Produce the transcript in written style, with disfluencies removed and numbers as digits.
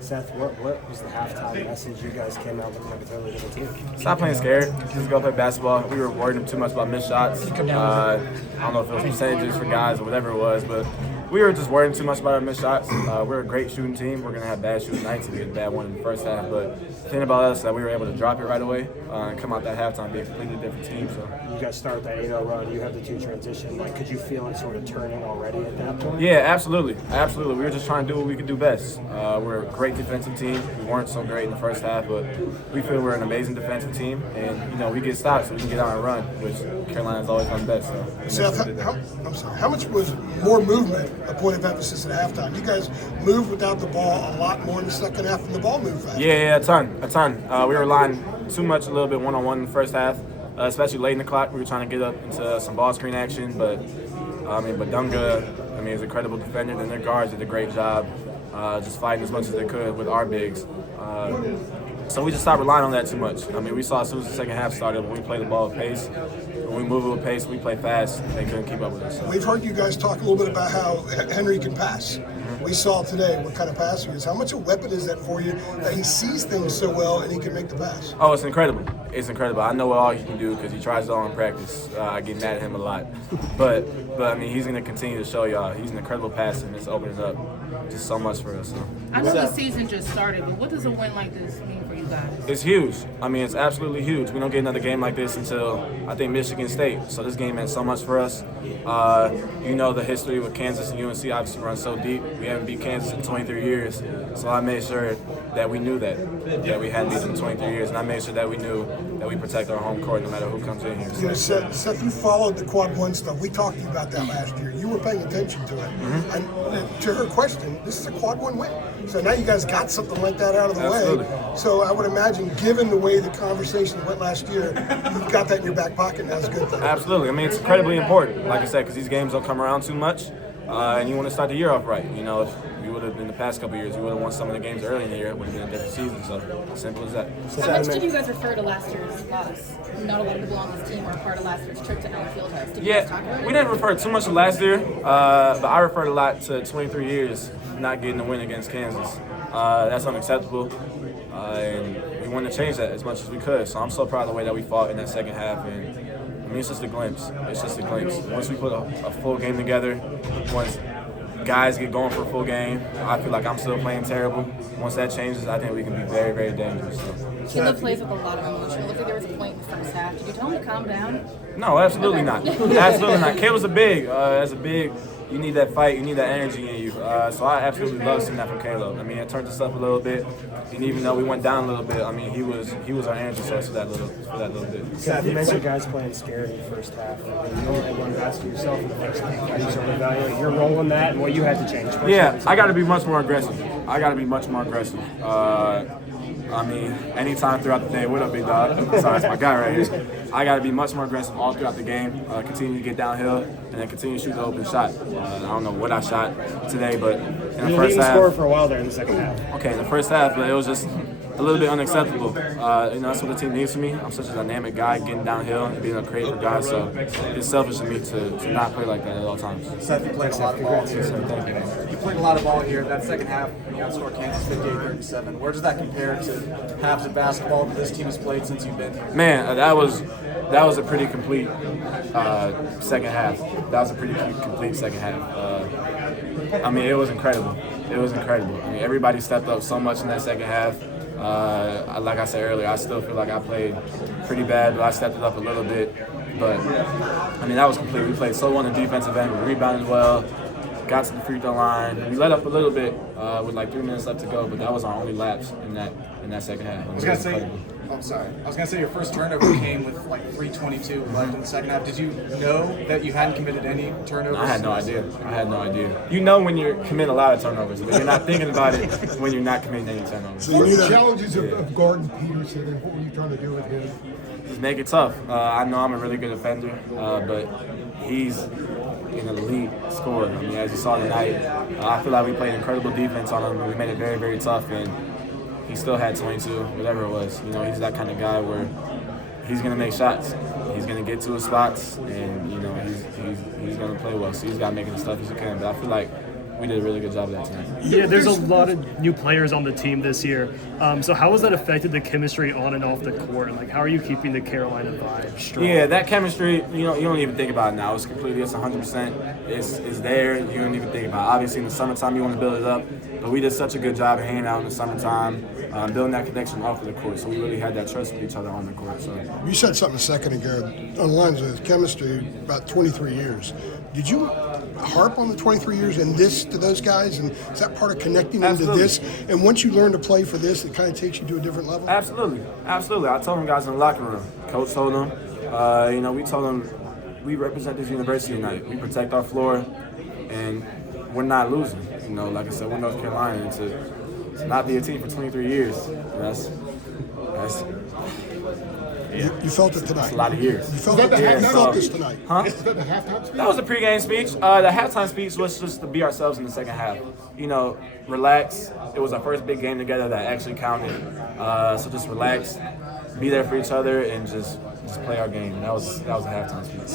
Seth, what was the halftime message? You guys came out looking like a totally different team. Stop playing scared. Just go play basketball. We were worried too much about missed shots. I don't know if it was percentages for guys or whatever it was, but we were just worried too much about our missed shots. We're a great shooting team. We're going to have bad shooting nights if we get a bad one in the first half. But the thing about us is that we were able to drop it right away and come out that halftime be a completely different team. So you guys start that 8-0 run. You have the 2 transition. Could you feel it sort of turning already at that point? Yeah, absolutely. Absolutely. We were just trying to do what we could do best. We're a great defensive team. We weren't so great in the first half, but we feel we're an amazing defensive team. And, we get stops so we can get on a run, which Carolina's always done best. So Seth, how much was more movement a point of emphasis at halftime? You guys moved without the ball a lot more in the second half than the ball moved fast. Yeah, a ton. We were relying too much a little bit one-on-one in the first half, especially late in the clock. We were trying to get up into some ball screen action, but Dunga, is a credible defender, and their guards did a great job just fighting as much as they could with our bigs. So we just stopped relying on that too much. We saw as soon as the second half started, when we play the ball with pace, when we move it with pace, we play fast, they couldn't keep up with us. So. We've heard you guys talk a little bit about how Henry can pass. We saw today what kind of passer he is. How much a weapon is that for you that he sees things so well and he can make the pass? Oh, it's incredible. It's incredible. I know what all he can do because he tries it all in practice. I get mad at him a lot. But he's going to continue to show y'all. He's an incredible passer, and it's opening up just so much for us. So. I know the season just started, but what does a win like this mean for you guys? It's huge. It's absolutely huge. We don't get another game like this until, I think, Michigan State. So this game meant so much for us. The history with Kansas and UNC obviously runs so deep. We haven't beat Kansas in 23 years. So I made sure that we knew that we hadn't beat them in 23 years. And I made sure that we knew that we protect our home court no matter who comes in here. So. Seth, you followed the quad 1 stuff. We talked to you about that last year. You were paying attention to it. Mm-hmm. And to her question, this is a quad 1 win. So now you guys got something like that out of the Absolutely. way. So I would imagine, given the way the conversation went last year, you've got that in your back pocket, and that's a good thing. Absolutely. It's incredibly important, like I said, because these games don't come around too much, and you want to start the year off right. If we would have, in the past couple of years, we would have won some of the games early in the year, it would have been a different season. So simple as that. How much did you guys refer to last year's loss? Not a lot of people on this team were a part of last year's trip to Nine Fieldhouse. Did you guys talk about it? We didn't refer too much to last year, but I referred a lot to 23 years not getting a win against Kansas. That's unacceptable, and we wanted to change that as much as we could. So I'm so proud of the way that we fought in that second half, and it's just a glimpse. It's just a glimpse. Once we put a full game together, once guys get going for a full game, I feel like I'm still playing terrible. Once that changes, I think we can be very, very dangerous. So. Caleb plays with a lot of emotion. It looked like there was a point in the first half. Did you tell him to calm down? No, absolutely not. Absolutely not. Caleb's a big. As a big, you need that fight. You need that energy in you. So I absolutely love seeing that from Caleb. It turned us up a little bit, and even though we went down a little bit, he was our energy source for that little bit. Seth, you mentioned guys playing scared in the first half. You want to ask yourself in the first half, how you sort of evaluate your role in that and what you had to change? Yeah, I got to be much more aggressive. Anytime throughout the day, what up, big dog? Sorry, it's my guy right here. I got to be much more aggressive all throughout the game, continue to get downhill, and then continue to shoot the open shot. I don't know what I shot today, but in the first half. Scored for a while there in the second half. Okay, in the first half, it was just a little bit unacceptable. That's what the team needs from me. I'm such a dynamic guy, getting downhill and being a creative guy, so it's selfish of me to not play like that at all times. Seth, you played a lot of ball here. You played a lot of ball here. That second half, when you outscored Kansas 58-37, where does that compare to halves of basketball that this team has played since you've been here? Man, that was a pretty complete second half. That was a pretty complete second half. It was incredible. It was incredible. Everybody stepped up so much in that second half. Like I said earlier, I still feel like I played pretty bad, but I stepped it up a little bit. But, that was complete. We played so well on the defensive end. We rebounded well, got to the free throw line. We let up a little bit with like 3 minutes left to go, but that was our only lapse in that second half. I was going to say your first turnover came with like 3:22 left in the second half. Did you know that you hadn't committed any turnovers? I had no idea. You know when you're committing a lot of turnovers, but you're not thinking about it when you're not committing any turnovers. So the challenges of Gordon Peterson, and what were you trying to do with him? Just make it tough. I know I'm a really good defender, but he's an elite scorer. As you saw tonight, I feel like we played incredible defense on him. We made it very, very tough, and he still had 22, whatever it was. He's that kind of guy where he's going to make shots. He's going to get to his spots, and, he's going to play well. So he's got to make it as tough as he can. But I feel like we did a really good job of that tonight. Yeah, there's a lot of new players on the team this year. So how has that affected the chemistry on and off the court? And like, how are you keeping the Carolina vibe strong? Yeah, that chemistry, you don't even think about it now. It's 100%. It's there. You don't even think about it. Obviously, in the summertime, you want to build it up. But we did such a good job of hanging out in the summertime, building that connection off of the court. So we really had that trust with each other on the court. So You said something a second ago on the lines of chemistry about 23 years. Did you harp on the 23 years and this to those guys? And is that part of connecting them to Absolutely. this? And once you learn to play for this, it kind of takes you to a different level? Absolutely. I told them guys in the locker room. Coach told them. We told them we represent this university tonight. We protect our floor, and we're not losing. Like I said, we're North Carolina, and to not be a team for 23 years, that's You felt it tonight. a lot of years. You felt Is that the it. halftime You felt speech? this tonight. Huh? Is that the halftime speech? That was a pregame speech. The halftime speech was just to be ourselves in the second half. Relax. It was our first big game together that actually counted. So just relax, be there for each other, and just play our game. That was a halftime speech.